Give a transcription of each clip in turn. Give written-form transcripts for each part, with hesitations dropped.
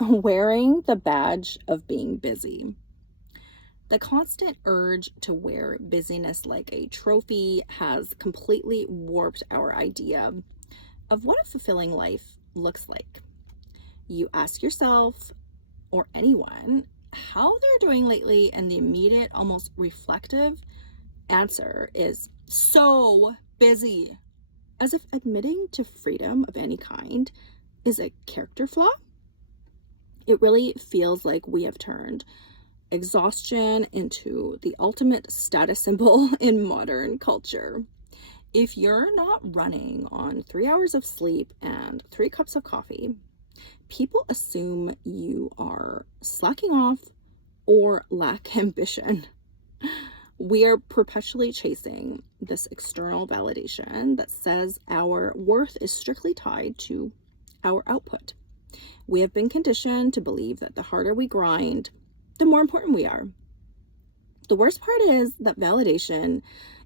Wearing the badge of being busy. The constant urge to wear busyness like a trophy has completely warped our idea of what a fulfilling life looks like. You ask yourself or anyone how they're doing lately, and the immediate, almost reflective answer is so busy, as if admitting to freedom of any kind is a character flaw. It really feels like we have turned exhaustion into the ultimate status symbol in modern culture. If you're not running on 3 hours of sleep and 3 cups of coffee, people assume you are slacking off or lack ambition. We are perpetually chasing this external validation that says our worth is strictly tied to our output. We have been conditioned to believe that the harder we grind, the more important we are. The worst part is that validation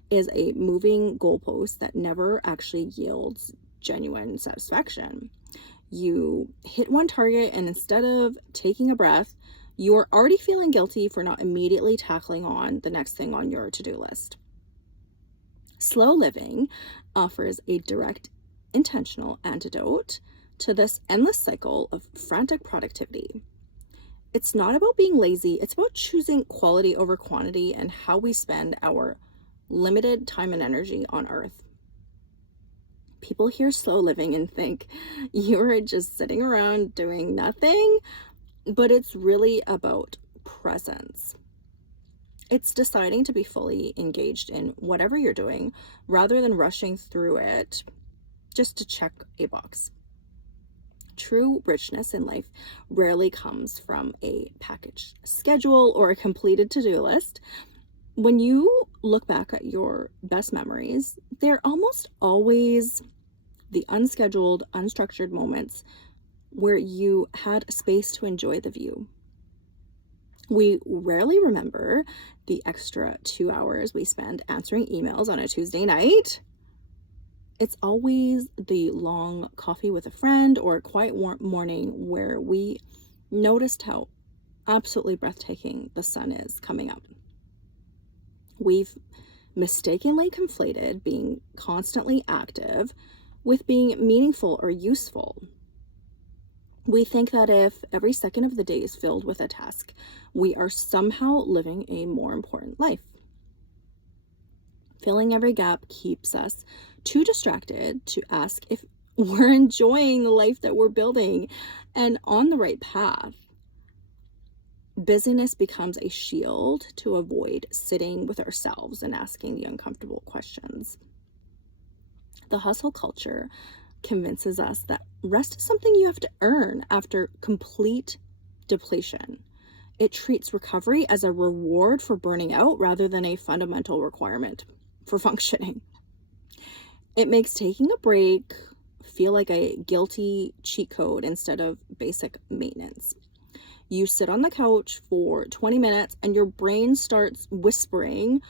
is a moving goalpost that never actually yields genuine satisfaction. You hit one target, and instead of taking a breath, you're already feeling guilty for not immediately tackling on the next thing on your to-do list. Slow living offers a direct, intentional antidote to this endless cycle of frantic productivity. It's not about being lazy, it's about choosing quality over quantity and how we spend our limited time and energy on earth. People hear slow living and think you're just sitting around doing nothing, but it's really about presence. It's deciding to be fully engaged in whatever you're doing rather than rushing through it just to check a box. True richness in life rarely comes from a packaged schedule or a completed to-do list. When you look back at your best memories, they're almost always the unscheduled, unstructured moments where you had space to enjoy the view. We rarely remember the extra 2 hours we spend answering emails on a Tuesday night. It's always the long coffee with a friend or a quiet warm morning where we noticed how absolutely breathtaking the sun is coming up. We've mistakenly conflated being constantly active with being meaningful or useful. We think that if every second of the day is filled with a task, we are somehow living a more important life. Filling every gap keeps us too distracted to ask if we're enjoying the life that we're building and on the right path. Busyness becomes a shield to avoid sitting with ourselves and asking the uncomfortable questions. The hustle culture convinces us that rest is something you have to earn after complete depletion. It treats recovery as a reward for burning out rather than a fundamental requirement for functioning. It makes taking a break feel like a guilty cheat code instead of basic maintenance. You sit on the couch for 20 minutes and your brain starts whispering,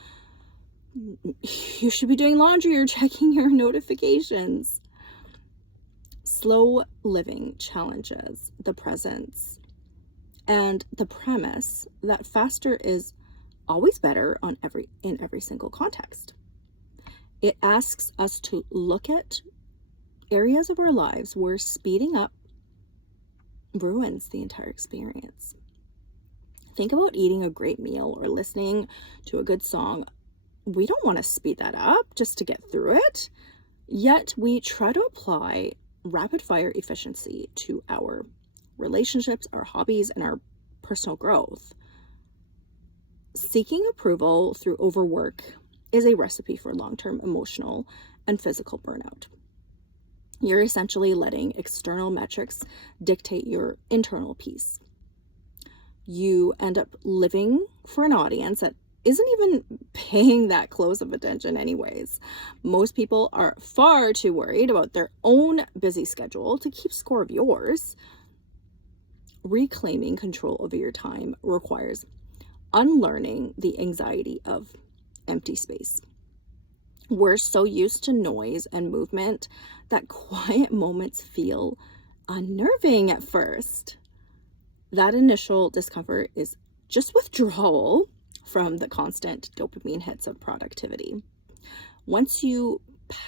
you should be doing laundry or checking your notifications. Slow living challenges the presence and the premise that faster is always better in every single context. It asks us to look at areas of our lives where speeding up ruins the entire experience. Think about eating a great meal or listening to a good song. We don't want to speed that up just to get through it, yet we try to apply rapid fire efficiency to our relationships, our hobbies, and our personal growth. Seeking approval through overwork is a recipe for long-term emotional and physical burnout. You're essentially letting external metrics dictate your internal peace. You end up living for an audience that isn't even paying that close of attention anyways. Most people are far too worried about their own busy schedule to keep score of yours. Reclaiming control over your time requires unlearning the anxiety of empty space. We're so used to noise and movement that quiet moments feel unnerving at first. That initial discomfort is just withdrawal from the constant dopamine hits of productivity. Once you get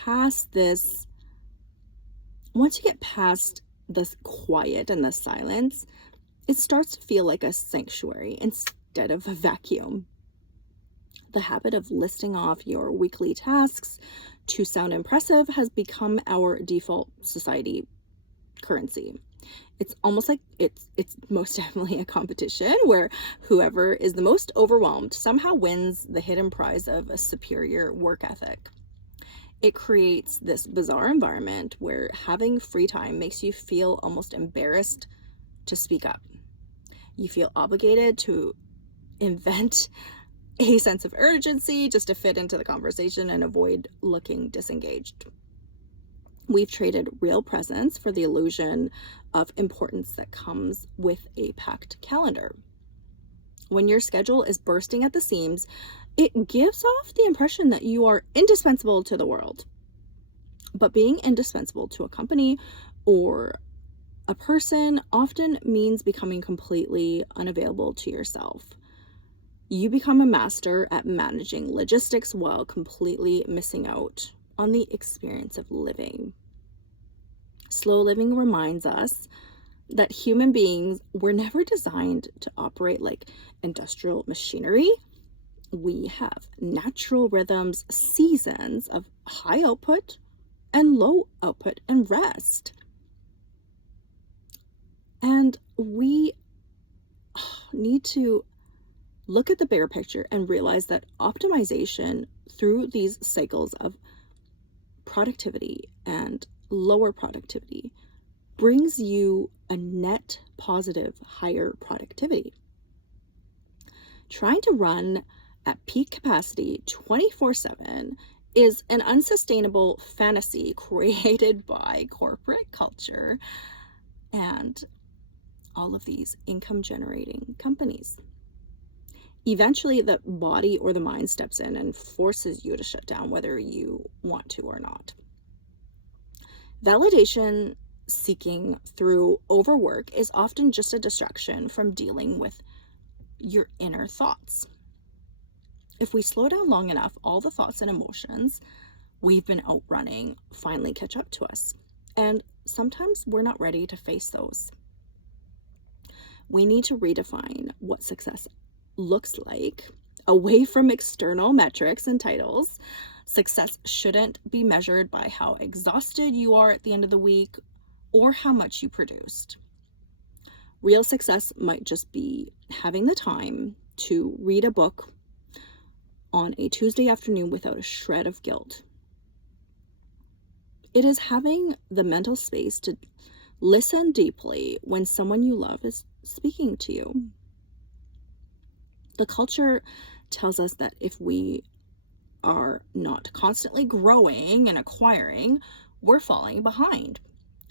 past this quiet and the silence, it starts to feel like a sanctuary instead of a vacuum. The habit of listing off your weekly tasks to sound impressive has become our default society currency. It's almost like it's most definitely a competition where whoever is the most overwhelmed somehow wins the hidden prize of a superior work ethic. It creates this bizarre environment where having free time makes you feel almost embarrassed to speak up. You feel obligated to invent a sense of urgency just to fit into the conversation and avoid looking disengaged. We've traded real presence for the illusion of importance that comes with a packed calendar. When your schedule is bursting at the seams, it gives off the impression that you are indispensable to the world. But being indispensable to a company or a person often means becoming completely unavailable to yourself. You become a master at managing logistics while completely missing out on the experience of living. Slow living reminds us that human beings were never designed to operate like industrial machinery. We have natural rhythms, seasons of high output and low output and rest. And we need to look at the bigger picture and realize that optimization through these cycles of productivity and lower productivity brings you a net positive higher productivity. Trying to run at peak capacity 24/7 is an unsustainable fantasy created by corporate culture and all of these income generating companies. Eventually, the body or the mind steps in and forces you to shut down, whether you want to or not. Validation seeking through overwork is often just a distraction from dealing with your inner thoughts. If we slow down long enough, all the thoughts and emotions we've been outrunning finally catch up to us. And sometimes we're not ready to face those. We need to redefine what success looks like away from external metrics and titles. Success shouldn't be measured by how exhausted you are at the end of the week or how much you produced. Real success might just be having the time to read a book on a Tuesday afternoon without a shred of guilt. It is having the mental space to listen deeply when someone you love is speaking to you. The culture tells us that if we are not constantly growing and acquiring, we're falling behind.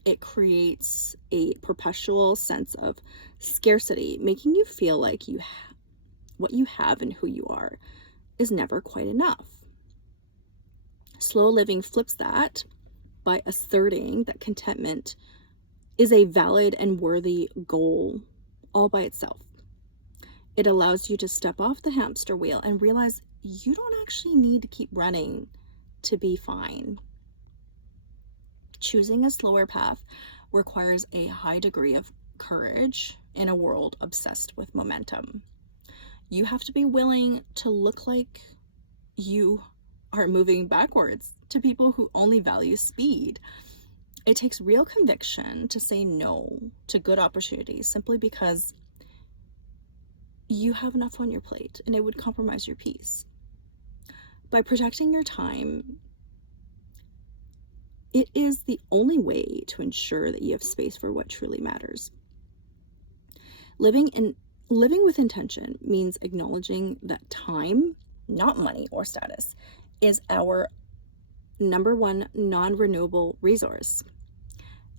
It creates a perpetual sense of scarcity, making you feel like what you have and who you are is never quite enough. Slow living flips that by asserting that contentment is a valid and worthy goal all by itself. It allows you to step off the hamster wheel and realize you don't actually need to keep running to be fine. Choosing a slower path requires a high degree of courage in a world obsessed with momentum. You have to be willing to look like you are moving backwards to people who only value speed. It takes real conviction to say no to good opportunities simply because you have enough on your plate and it would compromise your peace. By protecting your time, it is the only way to ensure that you have space for what truly matters. Living with intention means acknowledging that time, not money or status, is our number one non-renewable resource.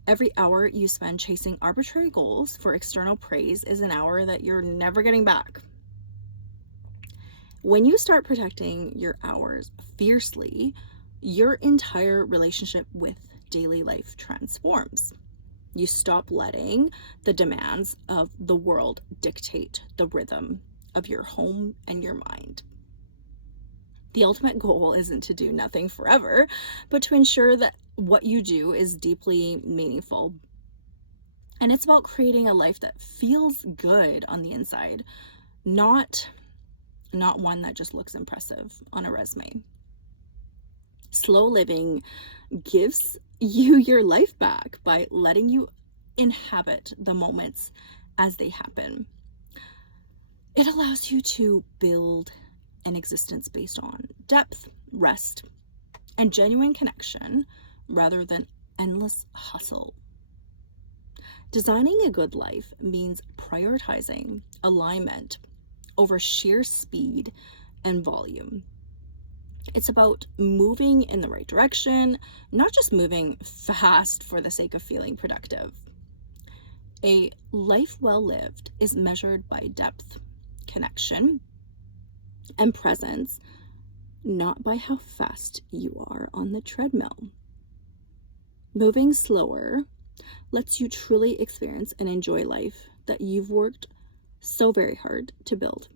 Every hour you spend chasing arbitrary goals for external praise is an hour that you're never getting back. When you start protecting your hours fiercely, your entire relationship with daily life transforms. You stop letting the demands of the world dictate the rhythm of your home and your mind. The ultimate goal isn't to do nothing forever, but to ensure that what you do is deeply meaningful. And it's about creating a life that feels good on the inside, not one that just looks impressive on a resume. Slow living gives you your life back by letting you inhabit the moments as they happen. It allows you to build an existence based on depth, rest, and genuine connection rather than endless hustle. Designing a good life means prioritizing alignment over sheer speed and volume. It's about moving in the right direction, not just moving fast for the sake of feeling productive. A life well lived is measured by depth, connection, and presence, not by how fast you are on the treadmill. Moving slower lets you truly experience and enjoy life that you've worked so very hard to build.